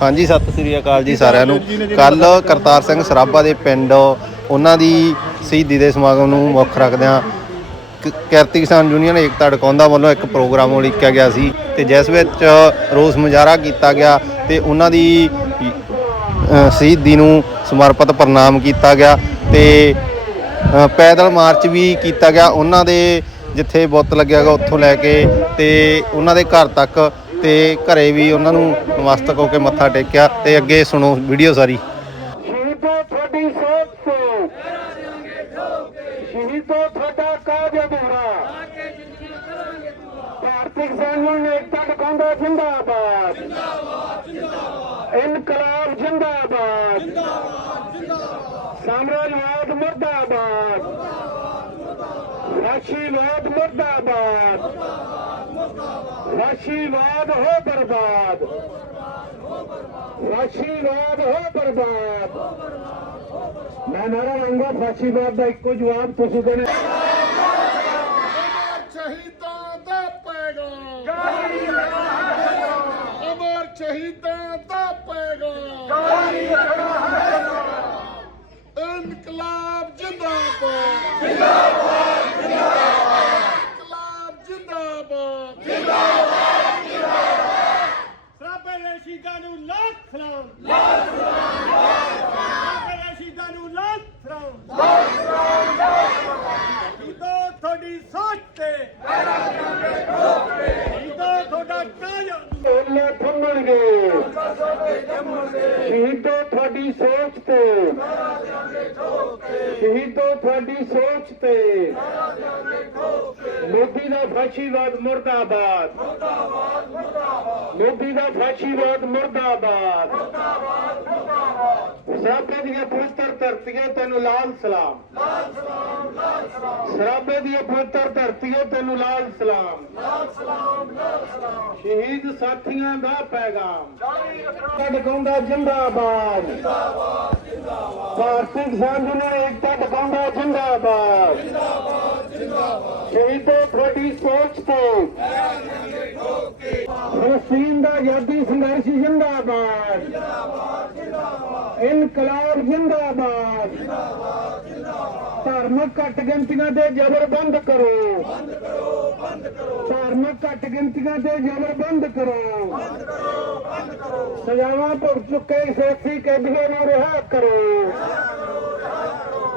ਹਾਂਜੀ ਸਤਿ ਸ੍ਰੀ ਅਕਾਲ ਜੀ ਸਾਰਿਆਂ ਨੂੰ। ਕੱਲ ਕਰਤਾਰ ਸਿੰਘ ਸਰਾਭਾ ਦੇ ਪਿੰਡ ਉਹਨਾਂ ਦੀ ਸ਼ਹੀਦੀ ਦੇ ਸਮਾਗਮ ਨੂੰ ਮੁੱਖ ਰੱਖਦਿਆਂ ਕਿਰਤੀ ਕਿਸਾਨ ਯੂਨੀਅਨ ਏਕਤਾ ਡਕਾਉਂਦਾ ਵੱਲੋਂ ਇੱਕ ਪ੍ਰੋਗਰਾਮ ਉਲੀਕਿਆ ਗਿਆ ਸੀ ਤੇ ਜਿਸ ਵਿੱਚ ਰੋਸ ਮੁਜ਼ਾਹਰਾ ਕੀਤਾ ਗਿਆ ਤੇ ਉਹਨਾਂ ਦੀ ਸ਼ਹੀਦੀ ਨੂੰ ਸਮਰਪਿਤ ਪ੍ਰਣਾਮ ਕੀਤਾ ਗਿਆ ਤੇ ਪੈਦਲ ਮਾਰਚ ਵੀ ਕੀਤਾ ਗਿਆ। ਉਹਨਾਂ ਦੇ ਜਿੱਥੇ ਬੁੱਤ ਲੱਗਿਆ ਗਾ ਉੱਥੋਂ ਲੈ ਕੇ ਤੇ ਉਹਨਾਂ ਦੇ ਘਰ ਤੱਕ ਤੇ ਘਰੇ ਵੀ ਉਹਨਾਂ ਨੂੰ ਨਮਸਤਕ ਹੋ ਕੇ ਮੱਥਾ ਟੇਕਿਆ ਤੇ ਅੱਗੇ ਸੁਣੋ ਵੀਡੀਓ ਸਾਰੀ। ਸ਼ਹੀਦੋ ਤੁਹਾਡੀ ਸੋਚ ਤੋਂ, ਸ਼ਹੀਦੋ ਤੁਹਾਡਾ ਕਾਜ ਅਧੂਰਾ। ਭਾਰਤੀ ਕਿਸਾਨ ਯੂਨੀਅਨ ਏਕਤਾ ਟਕਾਉਂਦਾ ਜਿੰਦਾਬਾਦ। ਇਨਕਲਾਬ ਜਿੰਦਾਬਾਦ। ਸਾਮਰਾਜਵਾਦ ਮੁਰਦਾਬਾਦ। ਰਾਸ਼ੀਵਾਦ ਮੁਰਦਾਬਾਦ। ਰਾਸ਼ੀਵਾਦ ਹੋ ਬਰਬਾਦ। ਫਾਸ਼ੀਵਾਦ ਹੋ ਬਰਬਾਦ। ਮੈਂ ਨਾਰਾ ਲਾਂਗਾ ਫਾਸ਼ੀਵਾਦ ਦਾ ਇੱਕੋ ਜਵਾਬ ਤੁਸੀਂ ਦੇਣਾ। ਸ਼ਹੀਦਾਂ ਦਾ ਪੈਗਾਮ। ਅਮਰ ਸ਼ਹੀਦਾਂ ਦਾ ਪੈਗਾਮ। ਇਨਕਲਾਬ ਜਿੰਦਾਬਾਦ ਜਿੰਦਾਬਾਦ ਇਨਕਲਾਬ ਜਿੰਦਾਬਾਦ ਸਰਾਬੇ ਦੇ ਸ਼ਹੀਦਾਂ ਨੂੰ ਲੱਖ ਸਲਾਮ ਲੱਖ ਸਲਾਮ ਸਰਾਬੇ ਦੇ ਸ਼ਹੀਦਾਂ ਨੂੰ ਲੱਖ ਸਲਾਮ ਸ਼ਹੀਦੋ ਤੁਹਾਡੀ ਸੋਚ ਤੇ ਸ਼ਹੀਦੋ ਤੁਹਾਡਾ ਕਾਜ ਢੋਲੇ ਥੰਮਣਗੇ ਸ਼ਹੀਦੋ ਤੁਹਾਡੀ ਸੋਚ ਤੇ। ਸ਼ਹੀਦੋ ਤੁਹਾਡੀ ਸੋਚ ਤੇ। ਮੋਦੀ ਦਾ ਫਾਸ਼ੀਵਾਦ ਮੁਰਦਾਬਾਦ। ਮੋਦੀ ਦਾ ਫਾਸ਼ੀਵਾਦ ਮੁਰਦਾਬਾਦ। ਸਰਾਬੇ ਦੀਆਂ ਪਵਿੱਤਰ ਧਰਤੀਆਂ ਤੈਨੂੰ ਲਾਲ ਸਲਾਮ। ਸਰਾਬੇ ਦੀਆਂ ਪਵਿੱਤਰ ਧਰਤੀਆਂ ਤੈਨੂੰ ਲਾਲ ਸਲਾਮ। ਸ਼ਹੀਦ ਸਾਥੀਆਂ ਦਾ ਪੈਗਾਮ। ਟਕਾਉਂਦਾ ਜਿੰਦਾਬਾਦ। ਭਾਰਤੀ ਕਿਸਾਨ ਯੂਨੀਅਨ ਏਕਤਾ ਟਕਾਉਂਦਾ ਜਿੰਦਾਬਾਦ। ਸ਼ਹੀਦੋ ਤੁਹਾਡੀ ਸੋਚ ਤੋਂ। ਫਲਸਤੀਨ ਦਾ ਆਜ਼ਾਦੀ ਸੰਘਰਸ਼ ਜਿੰਦਾਬਾਦ। ਇਨਕਲਾਬ ਜਿੰਦਾਬਾਦ। ਧਾਰਮਿਕ ਘੱਟ ਗਿਣਤੀਆਂ ਦੇ ਜ਼ਬਰ ਬੰਦ ਕਰੋ। ਧਾਰਮਿਕ ਘੱਟ ਗਿਣਤੀਆਂ ਦੇ ਜ਼ਬਰ ਬੰਦ ਕਰੋ। ਸਜ਼ਾਵਾਂ ਭੁਗਤ ਚੁੱਕੇ ਸਿਆਸੀ ਕੈਦੀਆਂ ਨੂੰ ਰਿਹਾ ਕਰੋ।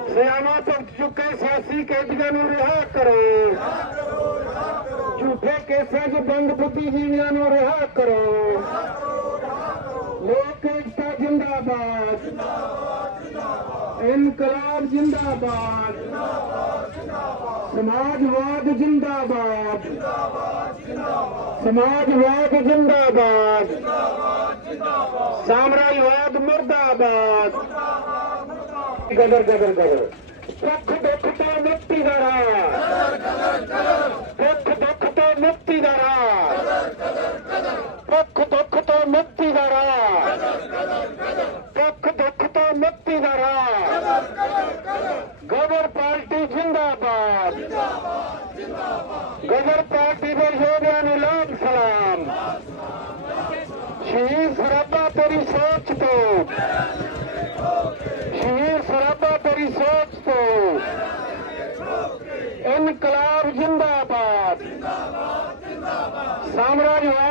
ਸਜ਼ਾਵਾਂ ਭੁਗਤ ਚੁੱਕੇ ਸਿਆਸੀ ਕੈਦੀਆਂ ਨੂੰ ਰਿਹਾ ਕਰੋ। ਝੂਠੇ ਕੇਸਾਂ 'ਚ ਬੰਦ ਬੁੱਧੀਜੀਵੀਆਂ ਨੂੰ ਰਿਹਾ ਕਰੋ। ਲੋਕ ਏਕਤਾ ਜਿੰਦਾਬਾਦ। ਇਨਕਲਾਬ ਜਿੰਦਾਬਾਦ। ਸਮਾਜਵਾਦ ਜਿੰਦਾਬਾਦ। ਸਮਾਜਵਾਦ ਜਿੰਦਾਬਾਦ। ਸਾਮਰਾਜਵਾਦ ਮੁਰਦਾਬਾਦ। ਗਦਰ ਗਦਰ ਗਦਰ। ਸੁੱਖ ਦੁੱਖ ਤੋਂ ਮੁਕਤੀ ਦਾ ਰਾਹ। ਦੁੱਖ ਦੁੱਖ ਤੋਂ ਮੁਕਤੀ ਦਾ ਰਾਹ ਗਦਰ ਪਾਰਟੀ ਜਿੰਦਾਬਾਦ ਗਦਰ ਪਾਰਟੀ ਦੇ ਯੋਧਿਆਂ ਨੂੰ ਲਾਭ ਸਲਾਮ ਸ਼ਹੀਦ ਸਰਾਬਾ ਤੇਰੀ ਸੋਚ ਤੋਂ ਸ਼ਹੀਦ ਸਰਾਬਾ ਤੇਰੀ ਸੋਚ ਤੋਂ ਇਨਕਲਾਬ ਜਿੰਦਾਬਾਦ ਸਾਮਰਾਜਵਾਦ ਮੁਰਦਾਬਾਦ